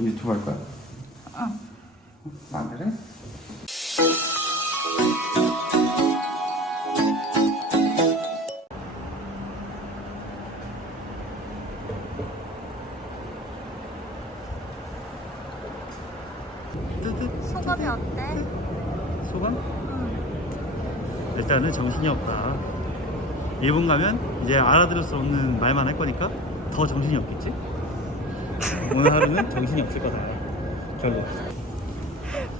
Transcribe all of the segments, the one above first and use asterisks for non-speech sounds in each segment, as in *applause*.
유튜브 할 거야? 응. 아 그래? 소감이 어때? 소감? 응. 일단은 정신이 없다. 일본 가면 이제 알아들을 수 없는 말만 할 거니까 더 정신이 없겠지? 오늘 하루는 정신이 없을 거다. 결론.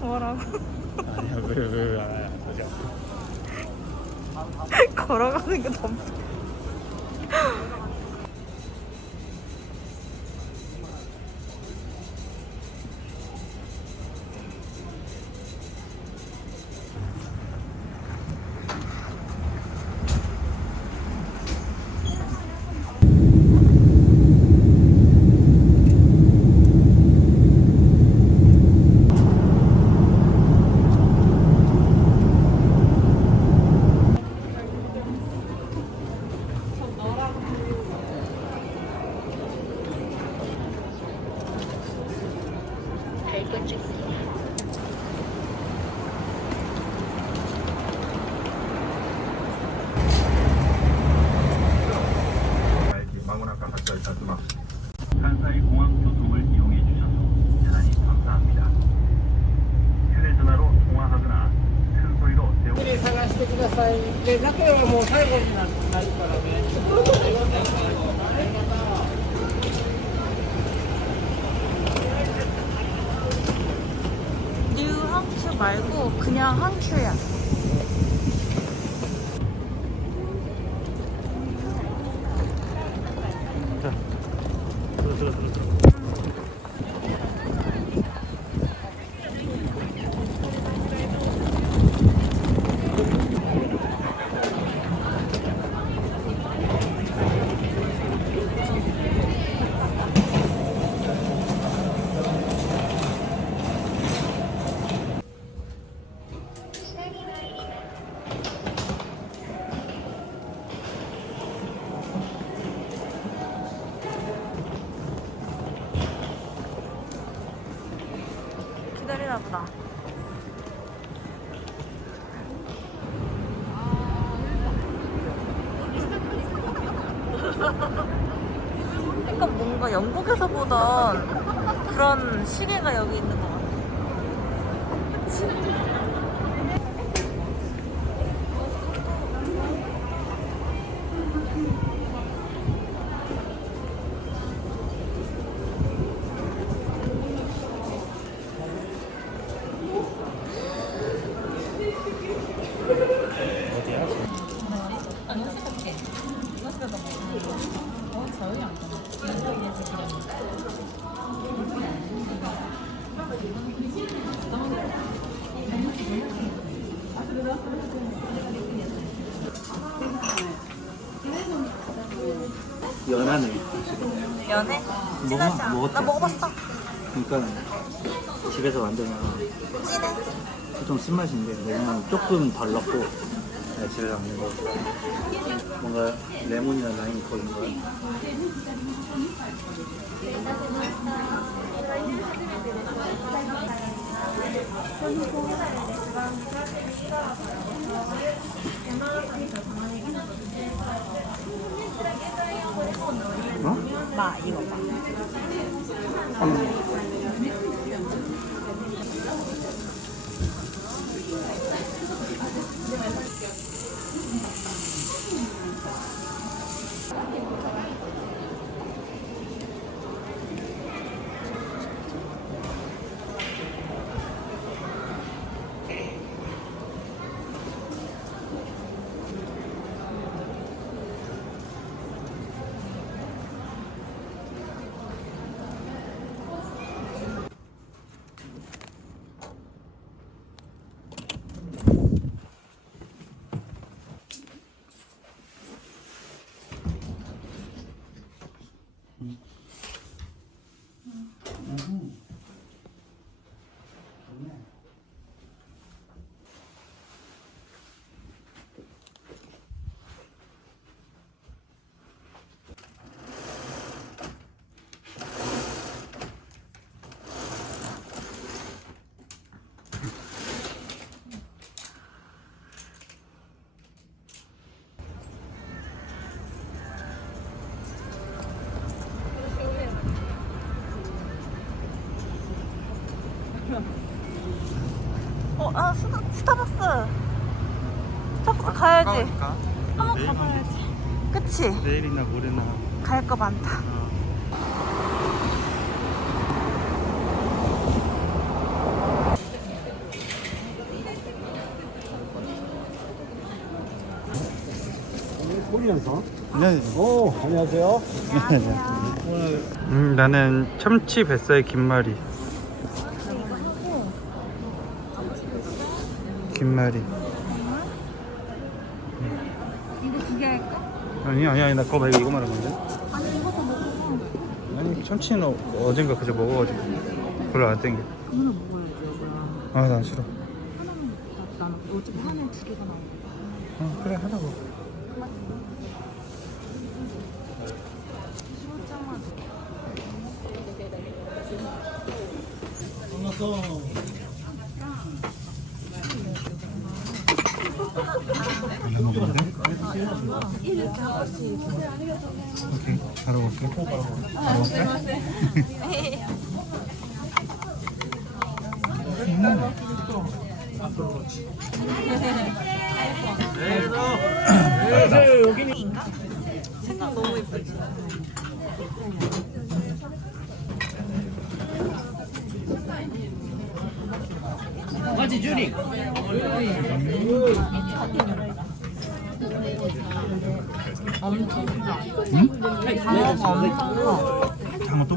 뭐라고? 아니야 왜왜 아니야 저지야. 걸어가는 게 너무. 말고 그냥 항큐야. 약간 뭔가 영국에서 보던 그런 시계가 여기 있는 것 같아. 그치? 연하네. 연해? 먹어- 진하지 않아? 먹었다. 나 먹어봤어. 그러니까 집에서 만들면 진해. 좀 쓴맛인데 그냥 조금 덜 넣고 네, 집에서 만든 거 뭔가 레몬이나 라임이 더 있는 거야. 어? 마, 이거 봐. 음. 음. 스타, 스타벅스. 스타벅스 가야지. 한번 내일, 가봐야지. 그치? 내일이나 모레나. 갈 거 많다. 어. 보리연서. 네. 오, 안녕하세요. 음, 나는 참치 뱃살 김말이. 김말이. 이거 두 개 할까? 아니 아니 아니 나 그거 말고 이거 말한 건데. 아니 이것도 먹어. 아니 참치는 어- 어젠가 그제 먹어가지고 별로 안 땡겨. 그거는 먹어야지, 여보야. 아 난 싫어. 하나는, 나, 나는 어차피 하나에 두 개가 나오고. 어 그래 하자고. 안 먹는데? 오케이 바로 볼게. 바로 볼게. 생각 너무 예쁘지? 맞지, 주리? 엄청 크다. 응? 장어가 엄청 커. 장어 또?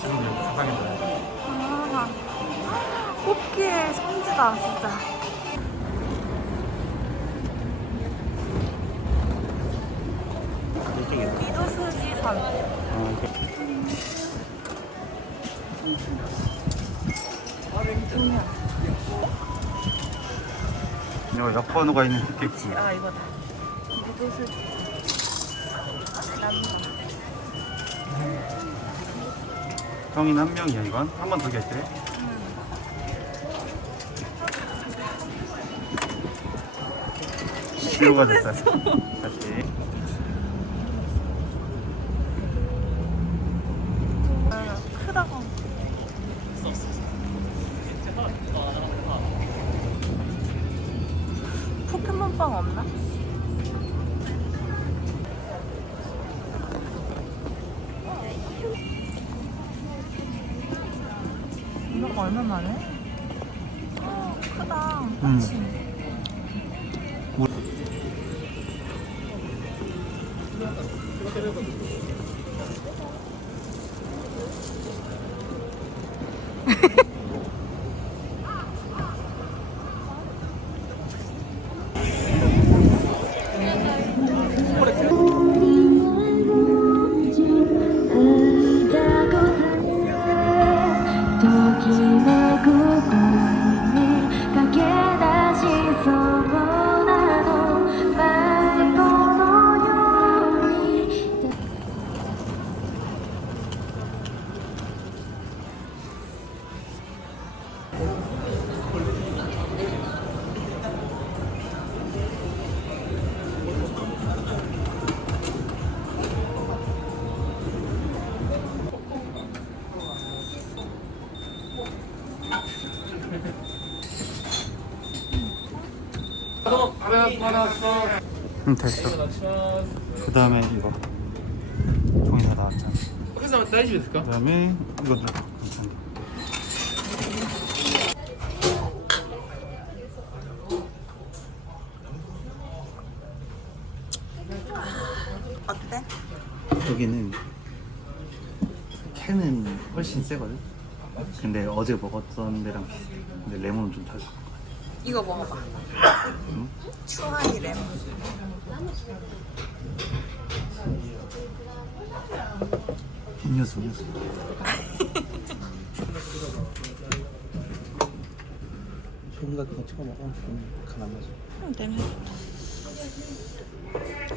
16 화상입니다. 아, 꽃게 성지다, 진짜. 여기 약관호가 있는 스케치. 아, 이거다. 미도수지산. 남방. 성인 한 명이야 이건? 한 번 더 결제. 뒤로가 됐다. *laughs* 다시. *laughs* きめ 응 됐어. 그 다음에 이거. 종이 다 나왔잖아. 그 다음에 이거 넣어. 괜찮다 어때? 여기는 캔은 훨씬 세거든? 근데 어제 먹었던 데랑 비슷해. 근데 레몬은 좀 달라. 이거 먹어봐. 응? 추하이 레몬. 음료수 음료수. 소금 같은 거 찍어 먹어. 좀 나지. 음, 냄새 좋다.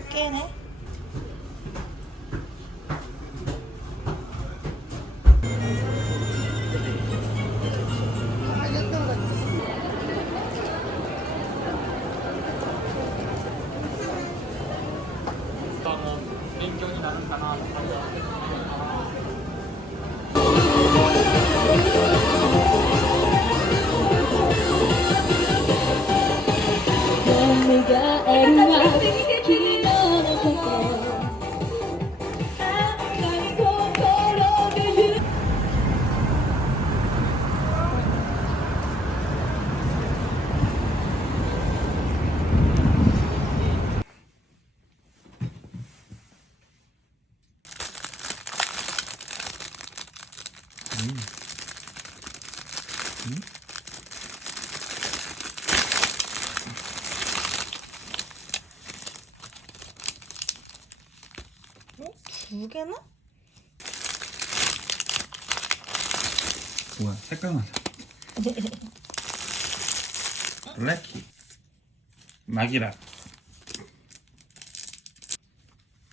깨네. 개나? 뭐야? 색깔만. 블랙키. 마기라.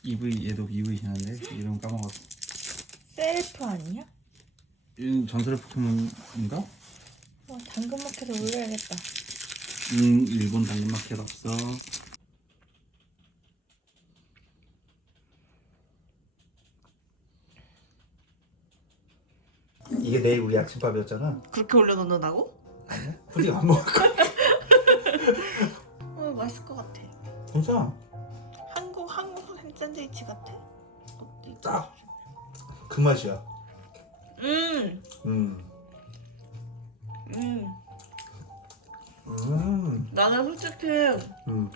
EV 얘도 EV이는데 이름 까먹었어. 셀프 아니야? 이 전설의 포켓몬인가? 어, 당근마켓에 올려야겠다. 음 일본 당근마켓 없어. 내일 우리 아침밥이었잖아. 그렇게 올려놓는다고? 굳이 안 먹을 거야. 어, 맛있을 것 같아. 진짜 한국 한국 샌드위치 같아. 어때? 딱. 그 맛이야. 음, 음. 음. 음. 나는 솔직히 음.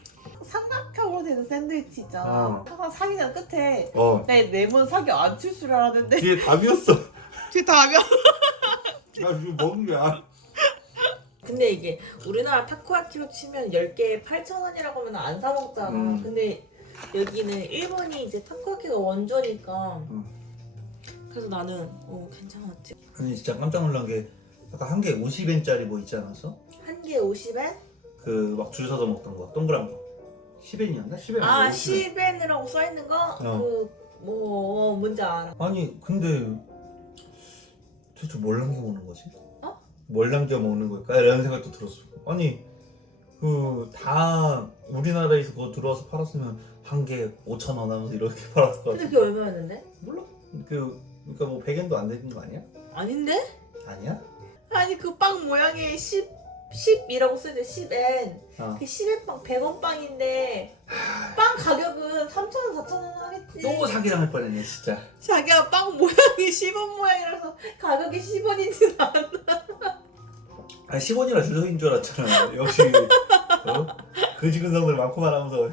삼각형으로 되는 샌드위치 있잖아. 어. 항상 사기장 끝에 어. 내 네모 사기 안 칠 줄 알았는데 뒤에 답이었어. *laughs* 뒤에 다면. 야 이거 먹은 거야. 근데 이게 우리나라 타코야키로 치면 10개에 8,000원이라고 하면 안 사 먹잖아. 음. 근데 여기는 일본이 이제 타코야키가 원조니까. 음. 그래서 나는 어 괜찮았지. 아니 진짜 깜짝 놀란 게 아까 한 개 50엔짜리 뭐 있지 않았어? 한 개에 50엔? 그 막 줄 서서 먹던 거 동그란 거 10엔이었나? 10엔 아 10엔이라고 써 있는 거? 어. 그뭐 어, 뭔지 알아. 아니 근데 도대체 뭘 남겨 먹는 거지? 어? 뭘 남겨 먹는 걸까? 이런 생각도 들었어 아니 그 다 우리나라에서 그거 들어와서 팔았으면 한 개 5천 원 하면서 이렇게 *laughs* 팔았을 것 근데 같아 그게 얼마였는데? 몰라 그 그러니까 뭐 100엔도 안 되는 거 아니야? 아닌데? 아니야? 아니 그 빵 모양이 10 10이라고 써있는 10엔. 어. 그 10엔 빵 100원 빵인데 빵 가격은 3,000원 4,000원 하겠지. 또 사기당할 뻔했네 진짜. 자기가 빵 모양이 10원 모양이라서 가격이 10원인 줄 알아. 아니 10원이라 주석인 줄 알았잖아. 역시 어? 그 지근성들 많고 말하면서